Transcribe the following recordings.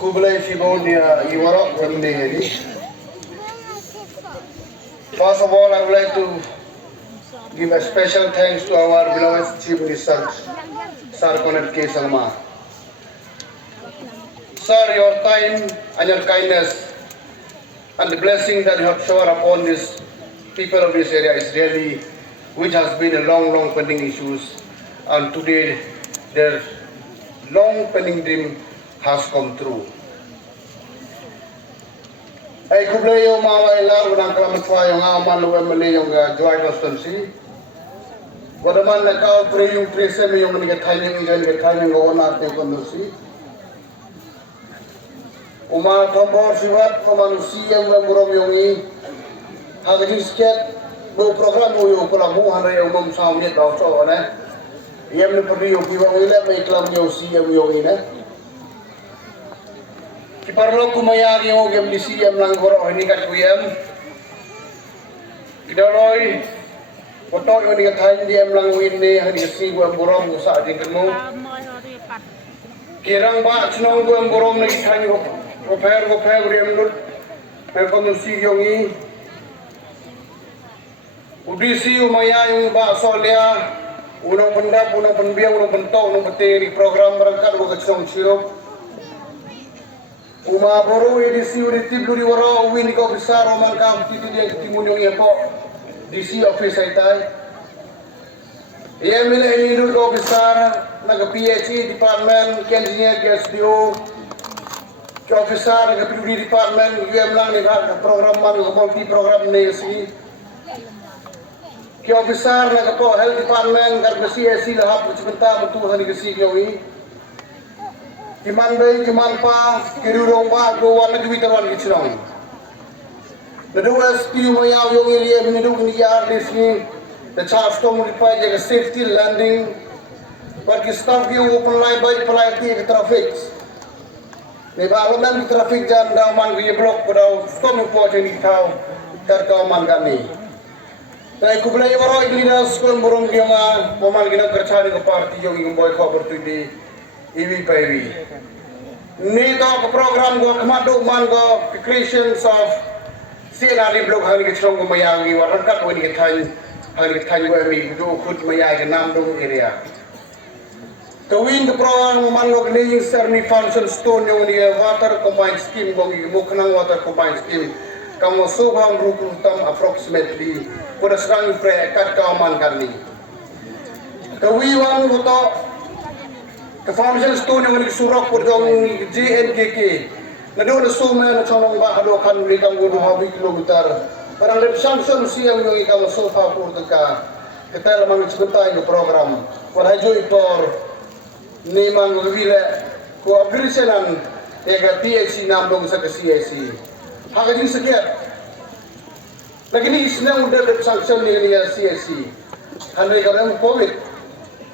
Kublai Fibonia Iwarok Ramnehedi. First of all, I would like to give a special thanks to our beloved Chief Minister, Sir Konet K. Salma. Sir, your time and your kindness and the blessing that you have showered upon these people of this area is really, which has been a long pending issues, and today their long pending dream has come true. Ay kublay yung mga ilar ng kalamatwa yung aman ng MLA yung joint constituency. Wadaman nagka-opera yung 3 yung nag-timing ko natin yung constituency. Umatambor siwat pamanusia ng burom yung hagin sket bu program yung pelabuhan na yung sa unit also na. Iyam na pari yung kiwang ila may klam yung siyam yung ina. Kiparlo kumayagi yung game di siyam lang goro ini kat kuyam. Kidaloy foto yung digathain di am lang win ni hadi si buam burom sa jingkren mo. Kirang ba snong buam burom na githain ko Gopher riam lut perkono si yung udisi umaya yung ba solia unang pendap unang penbiang unang bentok unang peteri program berangkat ko kecong sirup uma boru edisi uriti bluri waro win ko besar roman kam titi dia timun yung po DC office aitai ia mila ini ko besar naga PhD department engineer SDO officer naga PhD department UM lang ni program man multi program ni si ki officer naga po health department gar CSC lahap sebentar betul hari kesi kau Kiman bay, kiman pa, kirurong ba, gawa na gawitawan kitsinong. Naduwas tiyo mayaw yung iliya, minidog ni Yardis ni, the charge to modify the safety landing, but ki staff yung open line by palay tiyo traffic. May bago lang yung traffic dyan, daw man kaya block ko daw, stop po dyan ikaw, tarkaw man kami. Dahil kublay waro, iglinas ko ang burong yung paman ginagkartsani ko party yung boy ko opportunity, iwi pa iwi. Nito ko program ko kamadug man ko creations of CNR blog hanggang kitong gumayangi warangkat wani kitang hanggang kitang wami do kut mayay NAMDONG area. Kawin the program man ko laying certain function stone yung ni water combined scheme ko gimuk ng water combined scheme kamo subhang rukutam approximately kuda serang pre kat kauman kami. Kawiwan ko to the foundation stone yang disurak perdong JNKK. Nado na suma na chonong ba hado kan likang gudu hawi kilometer. Parang lep sanction siyang yung ikaw sofa por ka. Kita lamang sebentar yung program. Pada joy por ni man wile ko agreeanan ega THC NAMDONG sa CIC. Hagajin sakit. Lagi ni isna udah lep sanction ni CIC. Handai kadang COVID.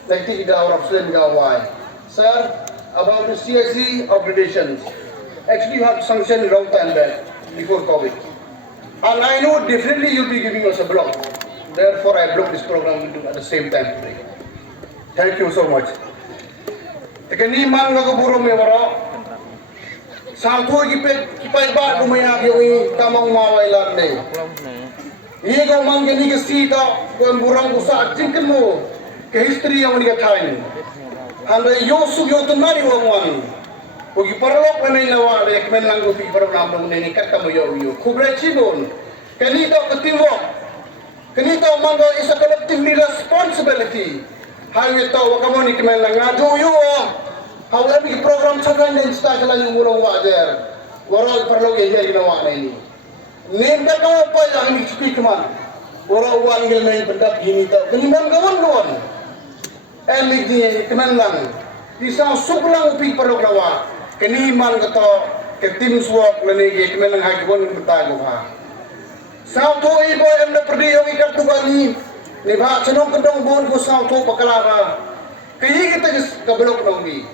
Nanti kita orang Muslim gawai. Sir, about the CIC obligations, actually you have sanctioned a long time back, before COVID. And I know definitely you'll be giving us a block. Therefore, I block this program at the same time today. Thank you so much. Tekani man nagaburo may waro. Sampo kipay ba kumaya yung tamang mawailan na yun. Iya kau man gani kasi ito, kung burang usa at tingkan mo, ka-history yung unikatayin. Anda yosu yotu nari wangwan. Ugi paralok na nawa le kemen lang upi parang NAMDONG ni kat kamu yo. Kublay cibon. Kanito katiwok. Kanito mango is a collectively responsibility. Hayo ito wakamo ni kemen lang ngado yo. Hawla bi program sagan den sta kala yung mulong wader. Warag paralok ye ginawa na ini. Nen ka ka pa yang ni speak man. Ora uwan gil may pendak gini ta. Kaniman gawan. Elik ni kemen lang di sang sublang upi parograwa keniman kato ke tim swak lenegi kemen lang hagibon betago ha sa to ibo em na perdi yung ikat tugani ni ba chanong kendong bon ko sa to pakalaba kayi kita kablok nang ni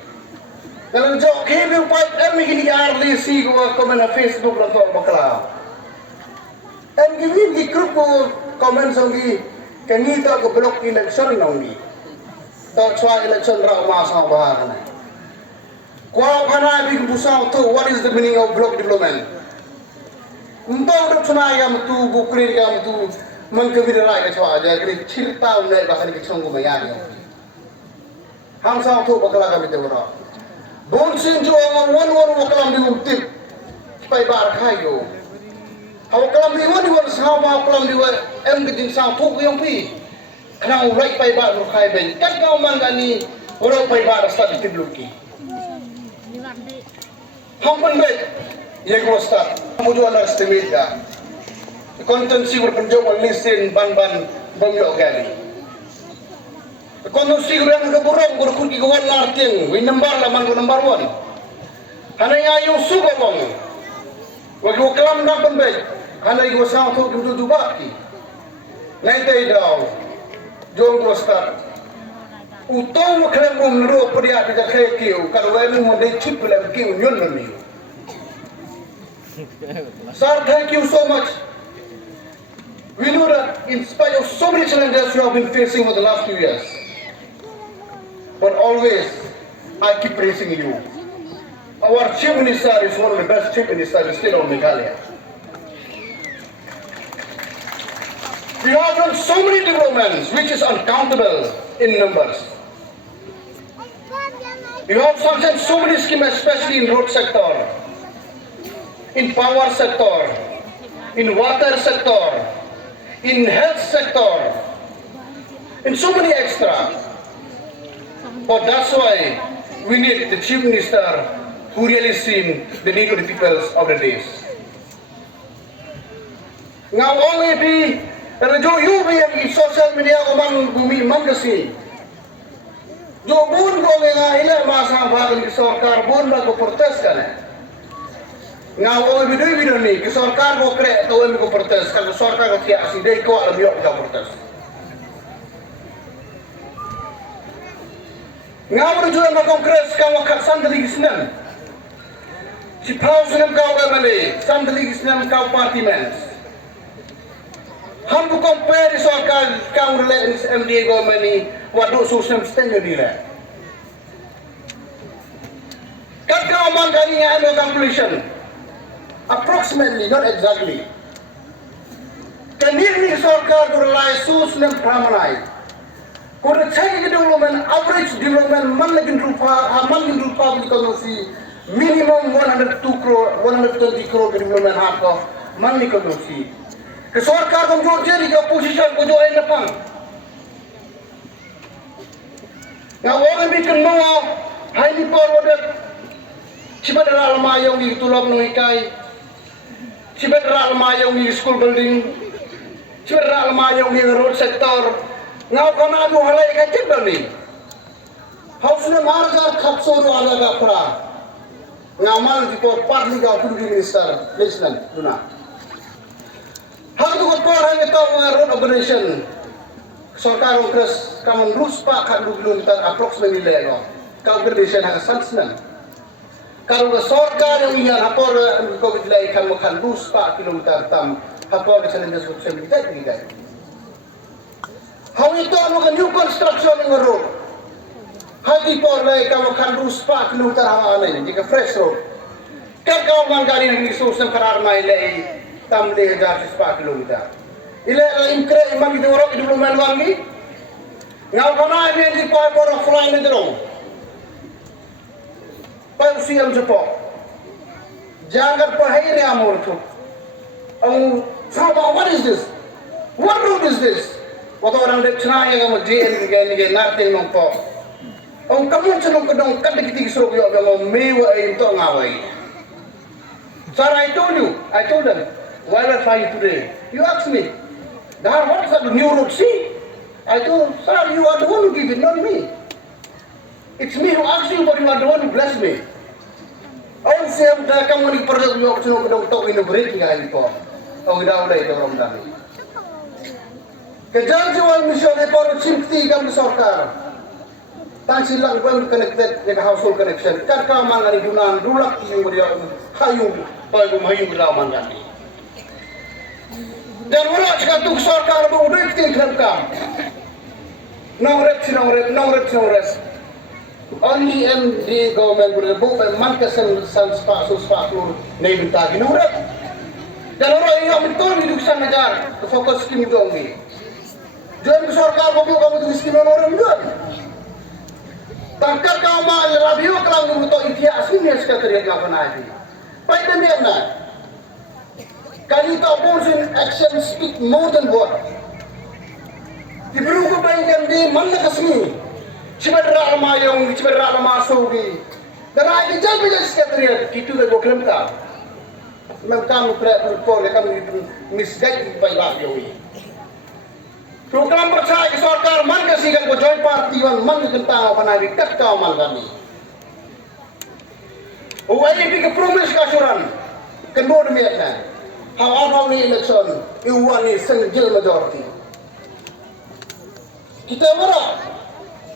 dalam jo kebe upat em gini arli si ko komen na Facebook lang to bakla em gini di group ko komen sangi kanita ko blok election nang ni. Tau cua election rak masa bahan. Kwa kana bi busau to what is the meaning of block development? Umpau dok sunai kam tu bukri kam tu mengkebir rai ke chwa ja kri chirta unai bahari ke chong maya ni. Ham sa to bakala kam te bora. Bon sin jo won wakalam di umtip. Pai bar khai yo. Haw kalam di won sa ma kalam di em ke din sa to yang pi. Kana urai pai bar ro khai ben. Kan kau mangani orang pai bar sta di tibluki. Ham pun baik. Ia gua start. Mujo underestimate dah. Konten sigur penjauh listen ban bamyo gali. Konten sigur yang keburung berukut di kawan larting. We number laman go number 1. Hana yang suka bang. Wagi kelam dah pun baik. Hana yang sang tu kita tu baki. Nanti dah. Jong gua start. Utong kelam gua meneru periak dekat kau. Kalau elu mau deh chip kelam kau nyon ni. Sir, thank you so much. We know that in spite of so many challenges you have been facing for the last few years, but always I keep praising you. Our Chief Minister is one of the best Chief Ministers in the state of Meghalaya. We have done so many developments which is uncountable in numbers. We have sanctioned so many schemes, especially in road sector, in power sector, in water sector, in health sector, and so many extra. But that's why we need the Chief Minister who really seen the need of the people of the days. Now only be jo you be in social media among bumi mangasi. Jo bun ko nga ila masa bagal ki sarkar bun ba ko protest kana. Now all we do ni, ke sarkar ko kre to we ko protes, kalau sarkar ko tiak si dei ko alam yo ko protes. Now we do na kongres ka wakat sandali gisnan. Si pause nam ka MLA, sandali gisnan ka party men. Ham ko compare sarkar ka urle MDA government ni wadu susam stenyo dile. Kat ka man gani ano calculation. Approximately, not exactly. Kanirni sarkar berlai sus nem pramanai. Kau cakap development, average development, manlagin rupa bikonosi minimum 102 crore, 120 crore development hako manlikonosi. Ke sarkar kau jadi ke position kau join napang. Now orang bikin mau highly forwarded. Cibat dalam mayong di tulap nuikai. Cibat dalam mayong di school building. Cibat dalam mayong di road sector. Ngau kana anu halai kacip bani. Hausna margar khapso ro ala ga khra. Ngamal di por partly ga kudu minister listening duna. Hal tu ko har hang to road operation. Sarkar okres kaman rus pa kan 2 kilometer approximately lego. Ka operation ha sansnan. Kalau sarkar yang ia hapor ko bilai kan makan rus pa kilometer tam hapor ke sana desuk sembitai tiga. How itu anu kan new construction ng road. Hati por lay ka makan rus pa kilometer hawa na jika fresh road. Kau man gari ng isusang karar mai lay tam le ja pa kilometer. Ile imkre imang itu orang itu lumayan wangi. Ngau kana ini di pa por fly ni dong. Pa siam jepo. Jangan pahai ni amor tu. What is this? What road is this? Waktu orang dek cenai yang majin gini nanti nompo. Kamu cenung kedong kan dikiti suruh yo mau mewa itu ngawai. Sir, I told them, while I find today, you asked me, Dhar, what is that new road? See, I told, sir, you are the one who give it, not me. It's me who asked you, but you are the one who blessed me. Oh, siap dah kamu ni perlu yo cenung kedong tok ini break ngai itu. Oh, dah itu orang dah. Kejanjian mission report simpti kami sarkar. Tan silang well connected dengan household connection. Kan kau mangani dunan dulak yung dia hayung pagum hayung raman gani. Dan wala cakap tu sarkar bu udah ting kam. Nong rep. only MD government boleh buat mankasan sepak nei bintagi nurat. Dan orang yang betul hidup sana jar fokus skim Jong ni. Jangan sarkar bobo kamu tu skim orang juga. Tangkap kau mah radio kalau untuk ikhlas ini sekretariat governor. Pai demikian nak. Kali itu opposition action speak more than word. Diberi kebaikan di mana kasmi. Cibadra ramayong, cibadra ramasugi. Dan lagi jangan menjadi sekretariat itu dah program kau. Memang kami kami misguide baik ini. Program percaya sarkar man kasihkan ko joint party man kentang apa nabi kat kau mal kami. Uwali pi promise kasuran. Kedua demikian. How ni election iwani single majority. Kita marah.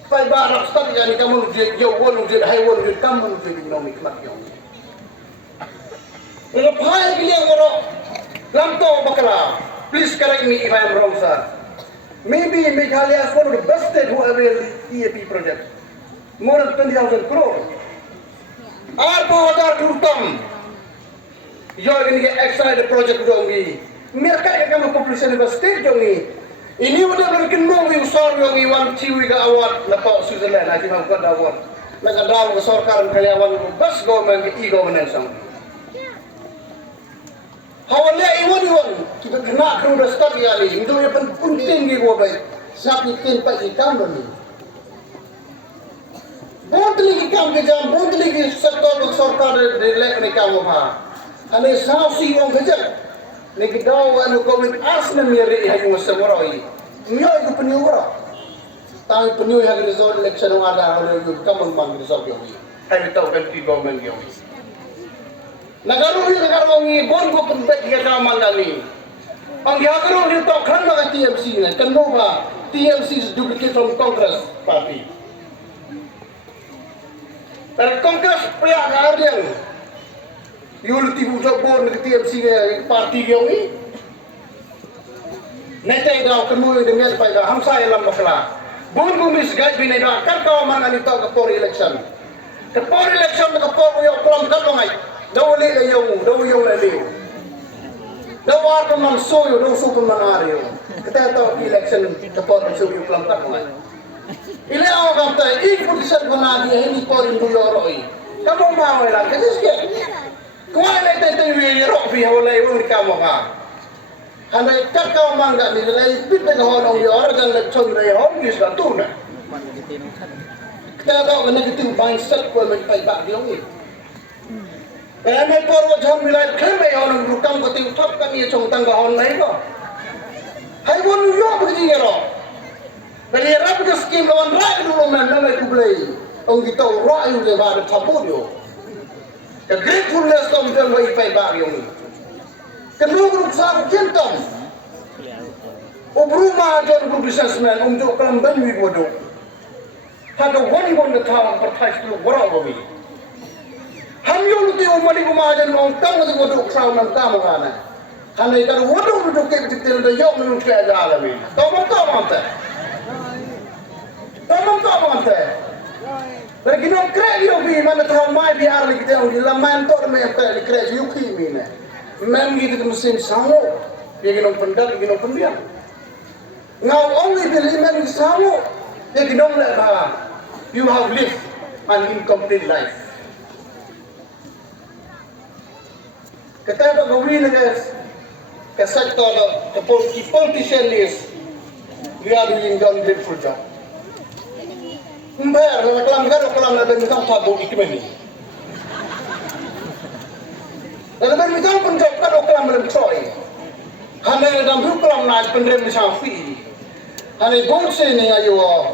Pai barak start yani kamu je won je hai won je kamu je ekonomi kemat yang. Lepai dia ngoro. Lamto bakala. Please correct me if I am wrong, sir. Maybe Meghalaya is one of the best state who availed the EAP project. More than 20,000 crore. Arpa hodar kurtam. Yo ini ke extra the project jongi. Mereka yang kamu completion the state jongi. Ini udah berkenung yang sor jongi wan ciwi ke award lepas Switzerland. Nanti mau kau award. Mereka daw ke sarkar karyawan bus government ke e-governance sang. Hawalnya iwan kita kena kena start kali. Itu yang penting di gua baik. Siapa yang pak ikam dulu. Bontli ikam kejam, bontli ke sektor sarkar delek ni kamu ha. Ane sausi wong kejam. Ni kita anu covid asnan meri hai musawarai. Nyo itu penyuara. Tang penyu yang result election ada oleh kamu mang result yo. Hai tahu kan di government yo. Negara ni bon go penbet dia kaman kami. Ang diagro ni tok kan mga TMC ni. Kenapa TMC is duplicate from Congress party. Pero Congress pihak yang yul tibu jobon ni TMC ni party yang ni. Netai daw kemu dengan pada hamsa alam bakla. Bon go misguide binay da kan kaman ani tok for election. For election ka for yo from kalongai. Daw yung laliw. Daw ako man soyo, daw supon man ariyo. Kita ito election kapot ang soyo pelampat mo nga. Ili ako kamta, i-pulisan ko na diya, hindi po rin tuyoro eh. Kamu maway lang, kasi sige. Kung ano na ito yung yiro, wala yung kamo ka. Hanay kakao mangga nila, ipit na kahonong yoro, dan lechon na yoro, gis na tuna. Kita ito ka negative mindset ko, magpaibag yung eh. Kaya may poro jam milay keme orang rukam ko ting top kami chong tangga on lai ko. Hai won yo begini ro. Bali rap ka scheme lawan ra dulu men na may kublay. Ong gito ra yu le ba tapo yo. The gratefulness kom del way pay ba yung. Kanu grup sa kintam. Obruma jon grup businessman jo kalam ban wi bodo. Hado won the town partai lu wara bobi. Hamyo luti umali kumajan mau tang ngi wadu kraw nam kamu kana. Kana ikar wadu duduk ke titil da yok nung ke alami. Tomam ante. Dari kinong kre yo bi mana tahu mai bi arli kita ung laman to me kre kre yo ki mine. Mem gitu mesin sango. Dia kinong pendak kinong pendiam. Ngau only beli mem sango. Dia kinong le ba. You have lived an incomplete life. Kita tak gawin guys. Sektor the politician is we are doing done grateful job. Umbar kelam na ben mitang tabo ikmeni. Dan ben mitang penjok kan kelam lem troy. Hane dam hu kelam na pendrem safi. Hane bongse ni ayo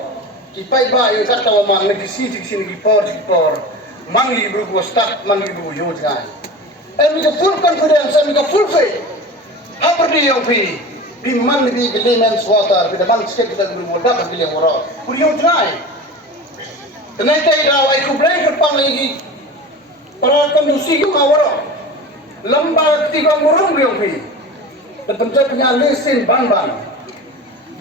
kipai ba yo kata man ngi sini ki por. Mangi bu start mangi bu yo jai. And with the full confidence and with the full faith, how would you be? Be man be layman's water, with the man skip that we will dapat bilang orang. Would you try? Kenapa ikaw ay kublay ke panglagi para kondusi yung awaro? Lambag tiga murung yung pi. Terpencet punya lesin ban.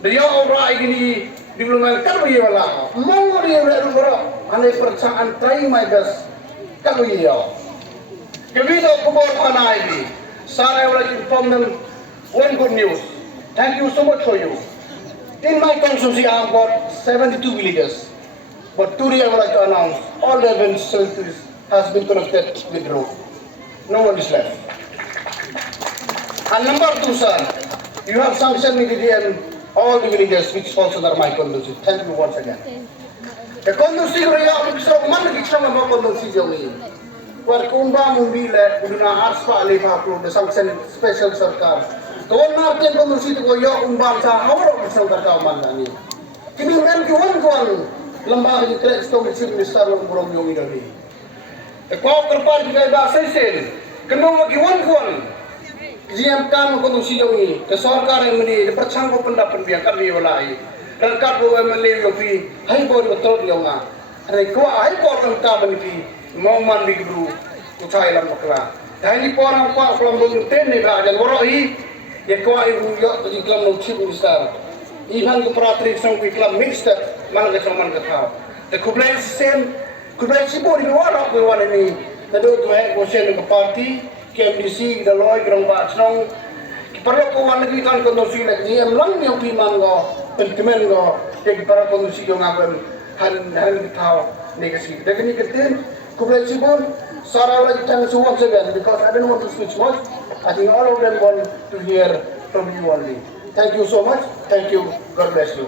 Dia orang ini di belum kan dia wala. Mau dia orang Anay percaan try my best. Kaluyaw. Kami daw kubor panay. Sana I would like to inform them one good news. Thank you so much for you. In my constituency, I have got 72 villages. But today I would like to announce all 11 facilities has been connected with road. No one is left. And number 2, sir, you have sanctioned immediately all the villages which falls under my constituency. Thank you once again. The constituency ko rin ako gusto ko man nag-exam ang mga constituency yung Kuat kumba mumbilet, guna ars pa alipah puluh desang sen special sarkar. Tuan Martin kondusi tu koyo umbang sa awal besar sarkar mana ni. Kini kan kuan lembaga di krek stong di sini besar long burung yung ini. Kau kerpar juga dah sesen. Kenapa kuan? Jiam kan kondusi yung ini. Kesarkar yang ini dipercanggu pendapat biarkan dia walai. Dan kat boleh melihat pi, hai boleh betul dia ngah. Rekau hai boleh kita melihat. Mau mandi guru, ucai lam makla. Tadi orang kuat kelam belum ten ni dah dan warai. Ya kuat ibu ya jadi kelam nukcip besar. Ihan ke peratri sang kelam mixter mana ke sama mana kau. The kublai sen, kublai siapa di luar aku wan ini. Tadi tu kosen ke parti, KMDC, the loy gerang bacnong. Perlu kau wan lagi kan kondusi lagi. Yang lang yang piman go, penkemen go. Jadi para kondusi yang ngaben han kau negasi. Dengan ini ketin. Kublecibun, Sarah like thanks once again because I don't want to switch much. I think all of them want to hear from you only. Thank you so much. Thank you. God bless you.